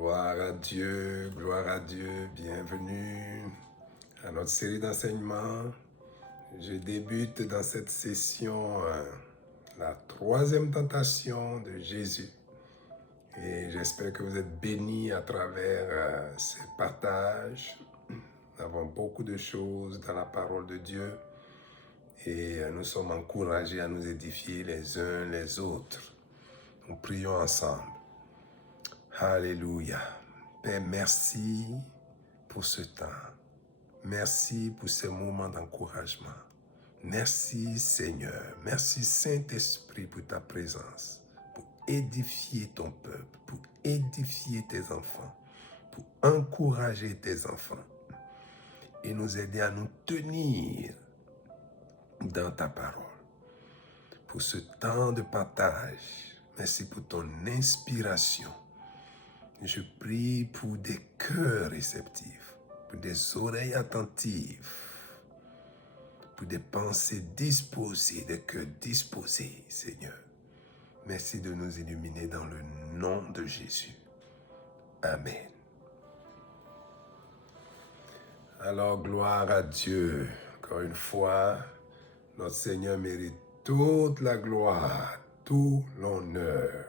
gloire à Dieu, bienvenue à notre série d'enseignements. Je débute dans cette session la troisième tentation de Jésus et j'espère que vous êtes bénis à travers ces partages. Nous avons beaucoup de choses dans la parole de Dieu et nous sommes encouragés à nous édifier les uns les autres. Nous prions ensemble. Alléluia. Père, merci pour ce temps. Merci pour ces moments d'encouragement. Merci Seigneur. Merci Saint-Esprit pour ta présence, pour édifier ton peuple, pour édifier tes enfants, pour encourager tes enfants et nous aider à nous tenir dans ta parole. Pour ce temps de partage, merci pour ton inspiration. Je prie pour des cœurs réceptifs, pour des oreilles attentives, pour des pensées disposées, des cœurs disposés, Seigneur. Merci de nous illuminer dans le nom de Jésus. Amen. Alors, gloire à Dieu. Encore une fois, notre Seigneur mérite toute la gloire, tout l'honneur.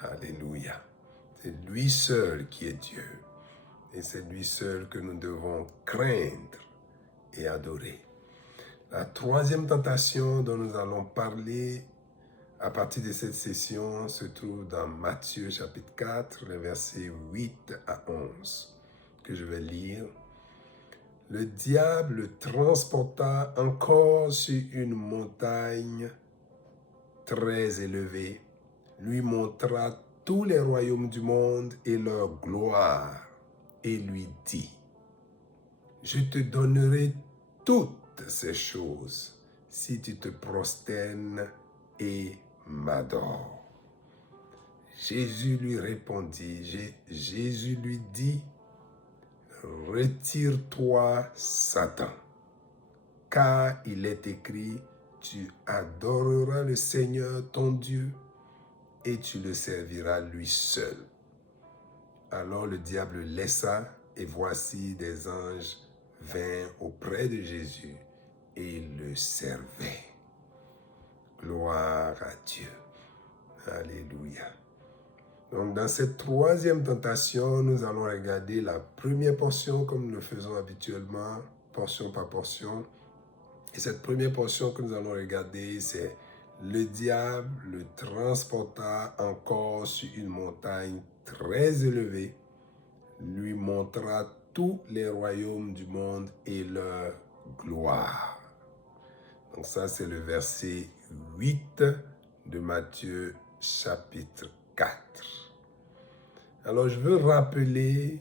Alléluia. C'est lui seul qui est Dieu. Et c'est lui seul que nous devons craindre et adorer. La troisième tentation dont nous allons parler à partir de cette session se trouve dans Matthieu chapitre 4, les versets 8 à 11, que je vais lire. Le diable le transporta encore sur une montagne très élevée, lui montra tous les royaumes du monde et leur gloire, et lui dit, « Je te donnerai toutes ces choses si tu te prosternes et m'adores. » Jésus lui répondit, Jésus lui dit, « Retire-toi, Satan, car il est écrit, tu adoreras le Seigneur ton Dieu et tu le serviras lui seul. » Alors le diable le laissa, et voici des anges vinrent auprès de Jésus et le servaient. Gloire à Dieu. Alléluia. Donc dans cette troisième tentation, nous allons regarder la première portion comme nous le faisons habituellement, portion par portion. Et cette première portion que nous allons regarder, c'est le diable le transporta encore sur une montagne très élevée, lui montra tous les royaumes du monde et leur gloire. Donc ça, c'est le verset 8 de Matthieu chapitre 4. Alors, je veux rappeler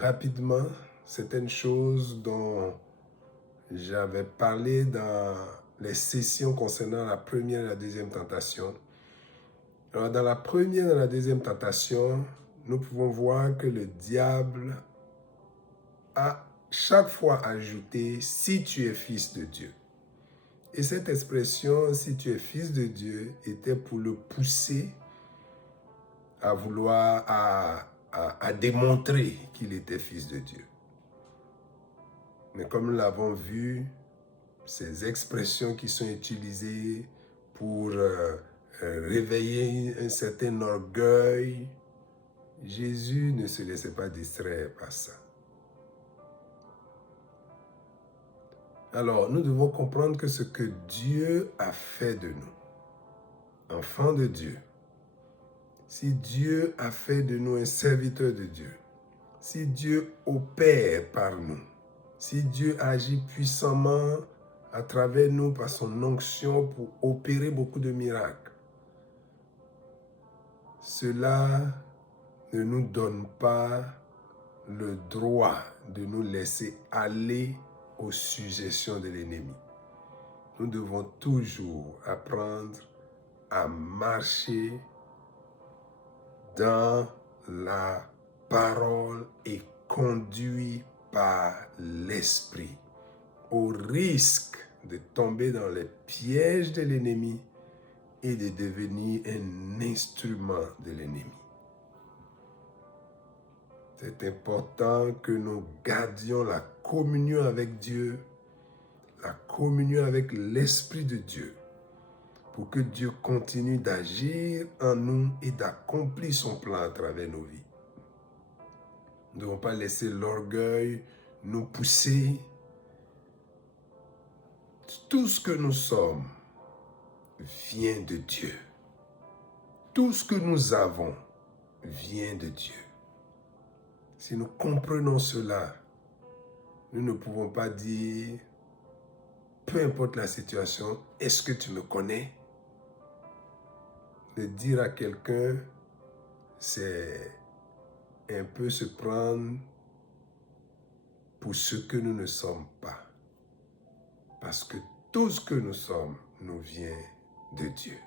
rapidement certaines choses dont j'avais parlé dans les sessions concernant la première et la deuxième tentation. Alors, dans la première et la deuxième tentation, nous pouvons voir que le diable a chaque fois ajouté « si tu es fils de Dieu ». Et cette expression « si tu es fils de Dieu » était pour le pousser à vouloir, à démontrer qu'il était fils de Dieu. Mais comme nous l'avons vu, ces expressions qui sont utilisées pour réveiller un certain orgueil, Jésus ne se laissait pas distraire par ça. Alors, nous devons comprendre que ce que Dieu a fait de nous, enfants de Dieu, si Dieu a fait de nous un serviteur de Dieu, si Dieu opère par nous, si Dieu agit puissamment à travers nous par son onction pour opérer beaucoup de miracles, cela ne nous donne pas le droit de nous laisser aller aux suggestions de l'ennemi. Nous devons toujours apprendre à marcher dans la parole et conduit par l'esprit, au risque de tomber dans les pièges de l'ennemi et de devenir un instrument de l'ennemi. C'est important que nous gardions la communion avec Dieu, la communion avec l'Esprit de Dieu, pour que Dieu continue d'agir en nous et d'accomplir son plan à travers nos vies. Nous ne devons pas laisser l'orgueil nous pousser. Tout ce que nous sommes vient de Dieu. Tout ce que nous avons vient de Dieu. Si nous comprenons cela, nous ne pouvons pas dire, peu importe la situation, est-ce que tu me connais? De dire à quelqu'un, c'est un peu se prendre pour ce que nous ne sommes pas. Parce que tout ce que nous sommes nous vient de Dieu.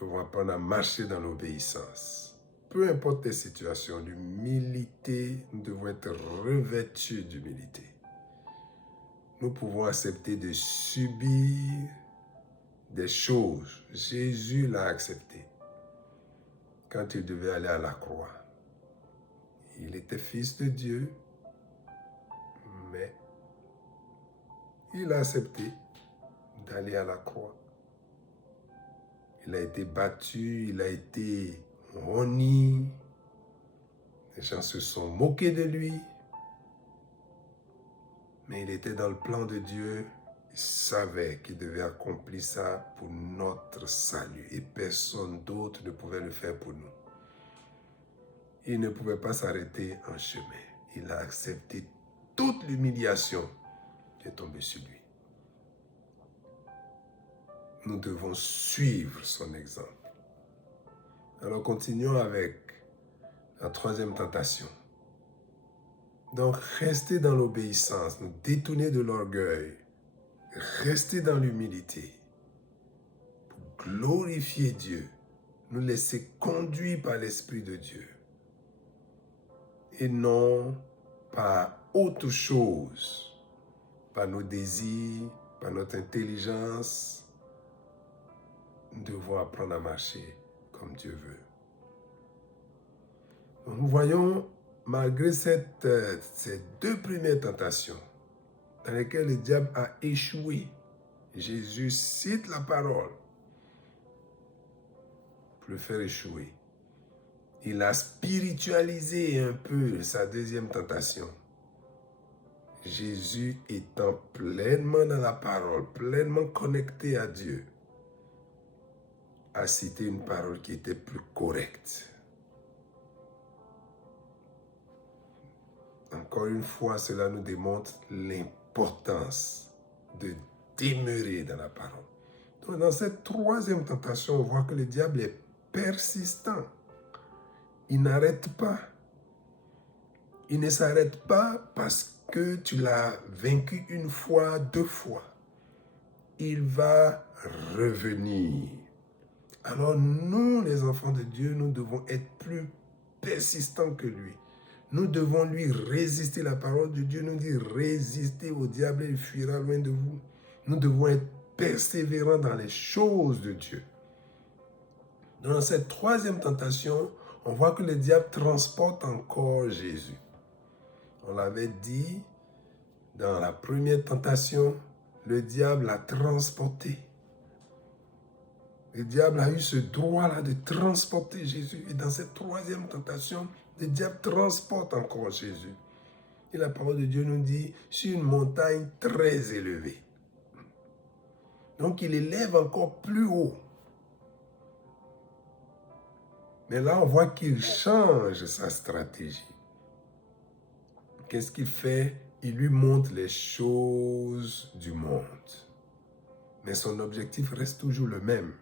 Nous devons apprendre à marcher dans l'obéissance. Peu importe les situations, l'humilité, nous devons être revêtus d'humilité. Nous pouvons accepter de subir des choses. Jésus l'a accepté quand il devait aller à la croix. Il était fils de Dieu, mais il a accepté d'aller à la croix. Il a été battu, il a été honni. Les gens se sont moqués de lui. Mais il était dans le plan de Dieu. Il savait qu'il devait accomplir ça pour notre salut. Et personne d'autre ne pouvait le faire pour nous. Il ne pouvait pas s'arrêter en chemin. Il a accepté toute l'humiliation qui est tombée sur lui. Nous devons suivre son exemple. Alors continuons avec la troisième tentation. Donc rester dans l'obéissance, nous détourner de l'orgueil, rester dans l'humilité, pour glorifier Dieu, nous laisser conduire par l'Esprit de Dieu et non par autre chose, par nos désirs, par notre intelligence. Nous devons apprendre à marcher comme Dieu veut. Donc, nous voyons, malgré ces deux premières tentations, dans lesquelles le diable a échoué, Jésus cite la parole pour le faire échouer. Il a spiritualisé un peu sa deuxième tentation. Jésus étant pleinement dans la parole, pleinement connecté à Dieu, a cité une parole qui était plus correcte. Encore une fois, cela nous démontre l'importance de demeurer dans la parole. Donc, dans cette troisième tentation, on voit que le diable est persistant. Il n'arrête pas. Il ne s'arrête pas parce que tu l'as vaincu une fois, deux fois. Il va revenir. Alors nous, les enfants de Dieu, nous devons être plus persistants que lui. Nous devons lui résister. La parole de Dieu nous dit résistez au diable et il fuira loin de vous. Nous devons être persévérants dans les choses de Dieu. Dans cette troisième tentation, on voit que le diable transporte encore Jésus. On l'avait dit dans la première tentation, le diable l'a transporté. Le diable a eu ce droit-là de transporter Jésus. Et dans cette troisième tentation, le diable transporte encore Jésus. Et la parole de Dieu nous dit, sur une montagne très élevée. Donc il élève encore plus haut. Mais là, on voit qu'il change sa stratégie. Qu'est-ce qu'il fait? Il lui montre les choses du monde. Mais son objectif reste toujours le même.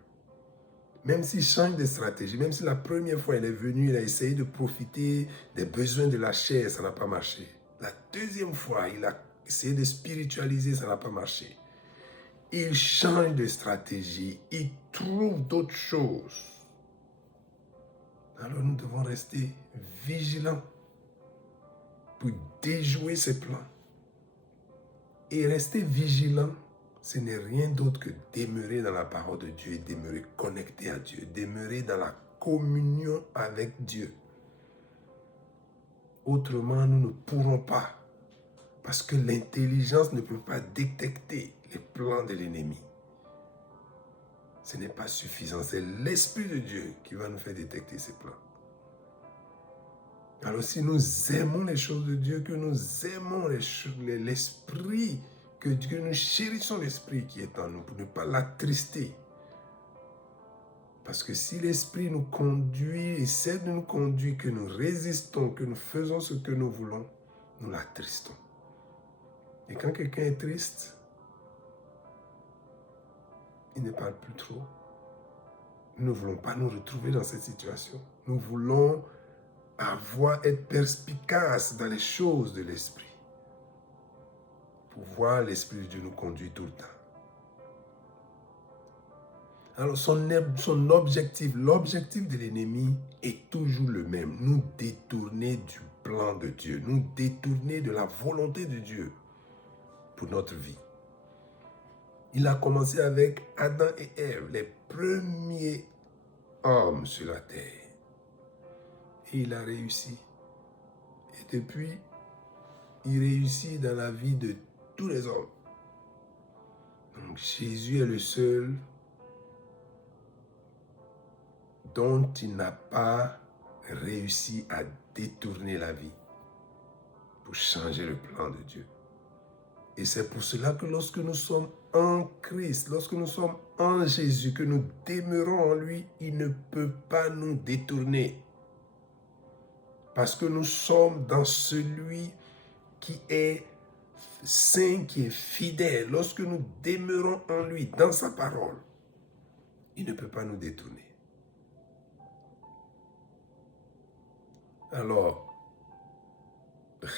Même s'il change de stratégie, même si la première fois il est venu, il a essayé de profiter des besoins de la chair, ça n'a pas marché. La deuxième fois, il a essayé de spiritualiser, ça n'a pas marché. Il change de stratégie, il trouve d'autres choses. Alors nous devons rester vigilants pour déjouer ses plans. Et rester vigilant, ce n'est rien d'autre que demeurer dans la parole de Dieu et demeurer connecté à Dieu, demeurer dans la communion avec Dieu. Autrement, nous ne pourrons pas. Parce que l'intelligence ne peut pas détecter les plans de l'ennemi. Ce n'est pas suffisant. C'est l'Esprit de Dieu qui va nous faire détecter ces plans. Alors si nous aimons les choses de Dieu, que nous aimons l'Esprit, que nous chérissons l'Esprit qui est en nous pour ne pas l'attrister. Parce que si l'Esprit nous conduit, essaie de nous conduire, que nous résistons, que nous faisons ce que nous voulons, nous l'attristons. Et quand quelqu'un est triste, il ne parle plus trop. Nous ne voulons pas nous retrouver dans cette situation. Nous voulons être perspicaces dans les choses de l'Esprit. Pour voir l'Esprit de Dieu nous conduire tout le temps. Alors son objectif, l'objectif de l'ennemi est toujours le même. Nous détourner du plan de Dieu. Nous détourner de la volonté de Dieu pour notre vie. Il a commencé avec Adam et Ève, les premiers hommes sur la terre. Et il a réussi. Et depuis, il réussit dans la vie de tous les hommes. Donc Jésus est le seul dont il n'a pas réussi à détourner la vie pour changer le plan de Dieu. Et c'est pour cela que lorsque nous sommes en Christ, lorsque nous sommes en Jésus, que nous demeurons en lui, il ne peut pas nous détourner. Parce que nous sommes dans celui qui est saint, qui est fidèle. Lorsque nous demeurons en lui, dans sa parole, il ne peut pas nous détourner. Alors,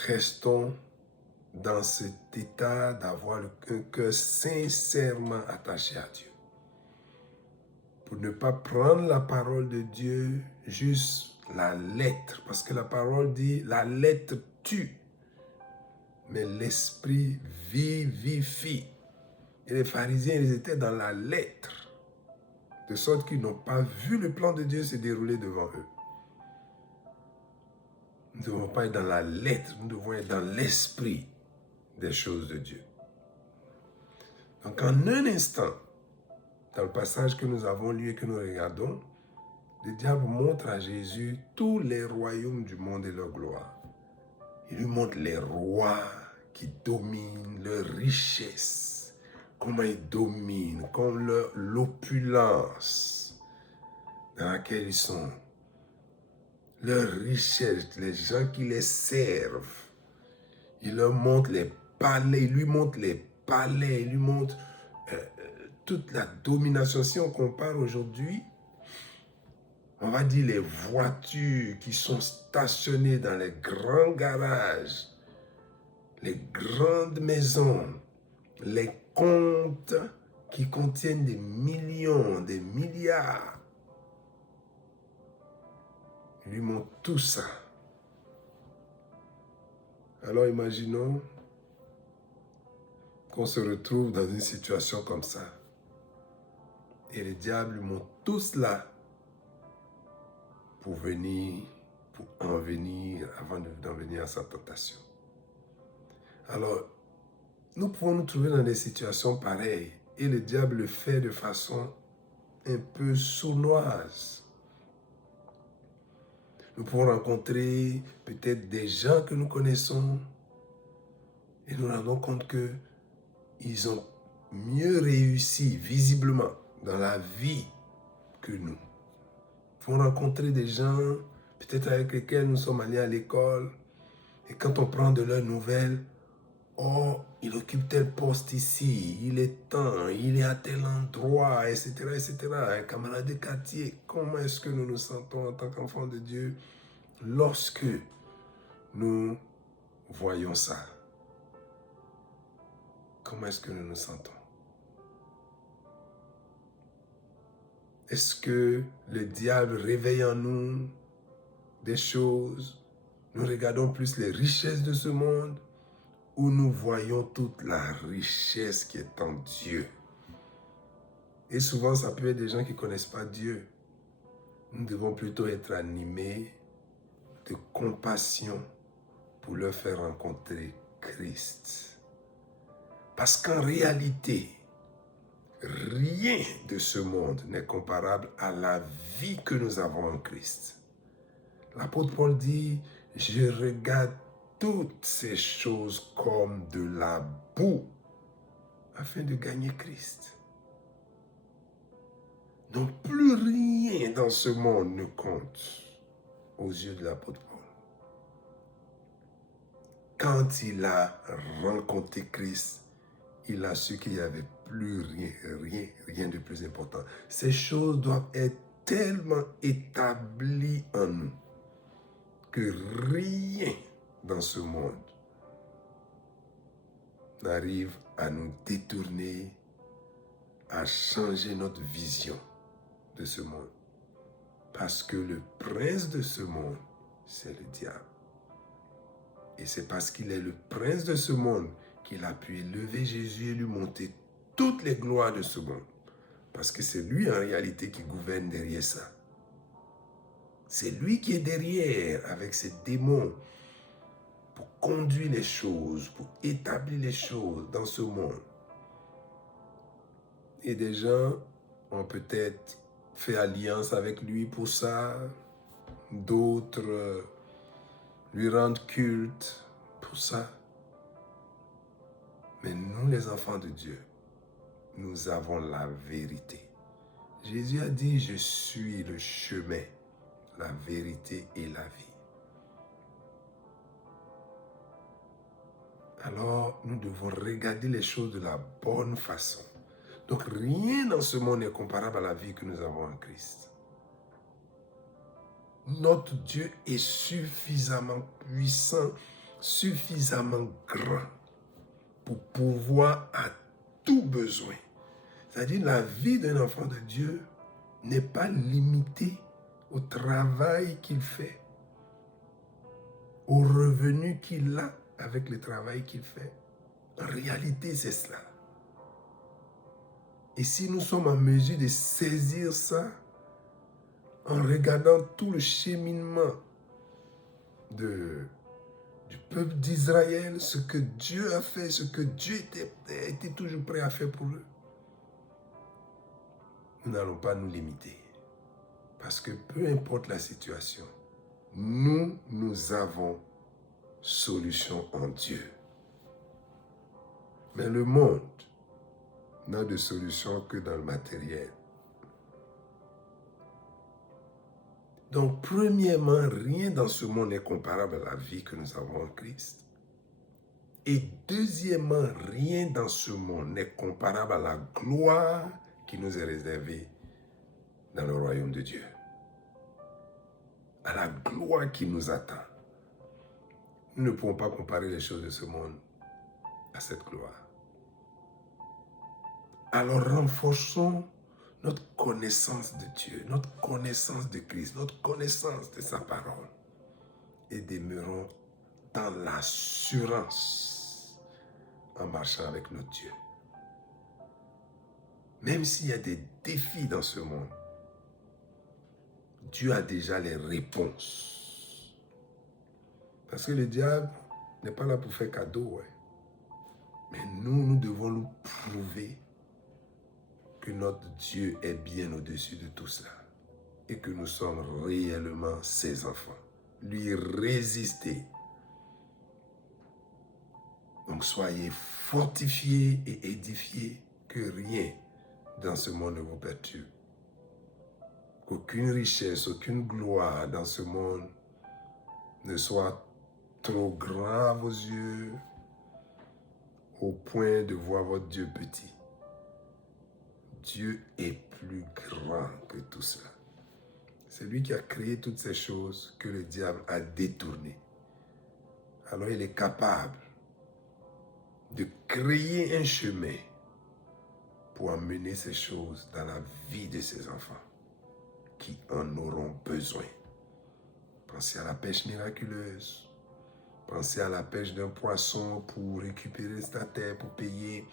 restons dans cet état d'avoir un cœur sincèrement attaché à Dieu. Pour ne pas prendre la parole de Dieu juste la lettre. Parce que la parole dit, la lettre tue, mais l'esprit vivifie. Et les pharisiens, ils étaient dans la lettre. De sorte qu'ils n'ont pas vu le plan de Dieu se dérouler devant eux. Nous ne devons pas être dans la lettre, nous devons être dans l'esprit des choses de Dieu. Donc en un instant, dans le passage que nous avons lu et que nous regardons, le diable montre à Jésus tous les royaumes du monde et leur gloire. Il lui montre les rois qui dominent leur richesse, comment ils dominent, comme l'opulence dans laquelle ils sont. Leur richesse, les gens qui les servent. Il leur montre les palais, il lui montre les palais, il lui montre toute la domination. Si on compare aujourd'hui, on va dire les voitures qui sont stationnées dans les grands garages, les grandes maisons, les comptes qui contiennent des millions, des milliards. Il lui montre tout ça. Alors imaginons qu'on se retrouve dans une situation comme ça. Et le diable lui montre tout cela pour en venir, avant d'en venir à sa tentation. Alors, nous pouvons nous trouver dans des situations pareilles et le diable le fait de façon un peu sournoise. Nous pouvons rencontrer peut-être des gens que nous connaissons et nous nous rendons compte qu'ils ont mieux réussi visiblement dans la vie que nous. Nous pouvons rencontrer des gens peut-être avec lesquels nous sommes allés à l'école et quand on prend de leurs nouvelles, oh, il occupe tel poste ici, il est temps, il est à tel endroit, etc., etc. Un camarade de quartier, comment est-ce que nous nous sentons en tant qu'enfants de Dieu lorsque nous voyons ça? Comment est-ce que nous nous sentons? Est-ce que le diable réveille en nous des choses? Nous regardons plus les richesses de ce monde où nous voyons toute la richesse qui est en Dieu. Et souvent, ça peut être des gens qui ne connaissent pas Dieu. Nous devons plutôt être animés de compassion, pour leur faire rencontrer Christ. Parce qu'en réalité, rien de ce monde n'est comparable à la vie que nous avons en Christ. L'apôtre Paul dit, je regarde toutes ces choses comme de la boue afin de gagner Christ. Donc plus rien dans ce monde ne compte aux yeux de l'apôtre Paul. Quand il a rencontré Christ, il a su qu'il n'y avait plus rien de plus important. Ces choses doivent être tellement établies en nous que rien dans ce monde n'arrive à nous détourner, à changer notre vision de ce monde. Parce que le prince de ce monde, c'est le diable. Et c'est parce qu'il est le prince de ce monde qu'il a pu élever Jésus et lui monter toutes les gloires de ce monde. Parce que c'est lui en réalité qui gouverne derrière ça. C'est lui qui est derrière avec ses démons pour conduire les choses, pour établir les choses dans ce monde. Et des gens ont peut-être fait alliance avec lui pour ça. D'autres lui rendent culte pour ça. Mais nous, les enfants de Dieu, nous avons la vérité. Jésus a dit, je suis le chemin, la vérité et la vie. Alors, nous devons regarder les choses de la bonne façon. Donc, rien dans ce monde n'est comparable à la vie que nous avons en Christ. Notre Dieu est suffisamment puissant, suffisamment grand pour pouvoir à tout besoin. C'est-à-dire, la vie d'un enfant de Dieu n'est pas limitée au travail qu'il fait, au revenu qu'il a avec le travail qu'il fait. En réalité, c'est cela. Et si nous sommes en mesure de saisir ça, en regardant tout le cheminement du peuple d'Israël, ce que Dieu a fait, ce que Dieu était toujours prêt à faire pour eux, nous n'allons pas nous limiter. Parce que peu importe la situation, nous avons solution en Dieu. Mais le monde n'a de solution que dans le matériel. Donc, premièrement, rien dans ce monde n'est comparable à la vie que nous avons en Christ. Et deuxièmement, rien dans ce monde n'est comparable à la gloire qui nous est réservée dans le royaume de Dieu. À la gloire qui nous attend. Nous ne pouvons pas comparer les choses de ce monde à cette gloire. Alors renforçons notre connaissance de Dieu, notre connaissance de Christ, notre connaissance de sa parole. Et demeurons dans l'assurance en marchant avec notre Dieu. Même s'il y a des défis dans ce monde, Dieu a déjà les réponses. Parce que le diable n'est pas là pour faire cadeau. Ouais. Mais nous devons nous prouver que notre Dieu est bien au-dessus de tout cela. Et que nous sommes réellement ses enfants. Lui résister. Donc soyez fortifiés et édifiés, que rien dans ce monde ne vous perturbe. Qu'aucune richesse, aucune gloire dans ce monde ne soit trop grand à vos yeux au point de voir votre Dieu petit. Dieu est plus grand que tout cela. C'est lui qui a créé toutes ces choses que le diable a détournées. Alors il est capable de créer un chemin pour amener ces choses dans la vie de ses enfants qui en auront besoin. Pensez à la pêche miraculeuse. Pensez à la pêche d'un poisson pour récupérer sa terre, pour payer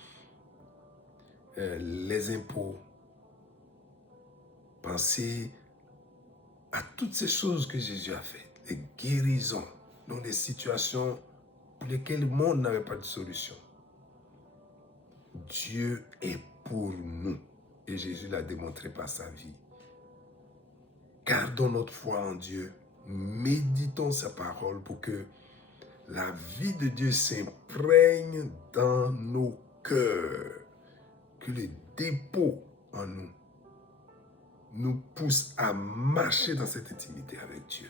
les impôts. Pensez à toutes ces choses que Jésus a faites, les guérisons. dans des situations pour lesquelles le monde n'avait pas de solution. Dieu est pour nous. Et Jésus l'a démontré par sa vie. Gardons notre foi en Dieu. Méditons sa parole pour que la vie de Dieu s'imprègne dans nos cœurs. Que les dépôts en nous poussent à marcher dans cette intimité avec Dieu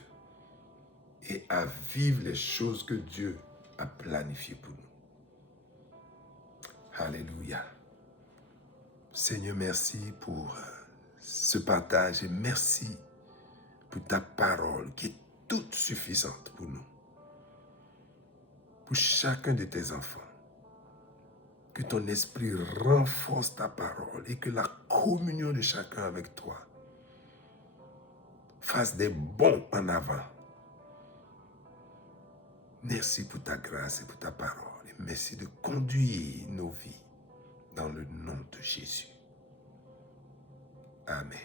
et à vivre les choses que Dieu a planifiées pour nous. Alléluia. Seigneur, merci pour ce partage et merci pour ta parole qui est toute suffisante pour nous. Pour chacun de tes enfants. Que ton esprit renforce ta parole et que la communion de chacun avec toi fasse des bonds en avant. Merci pour ta grâce et pour ta parole. Et merci de conduire nos vies dans le nom de Jésus. Amen.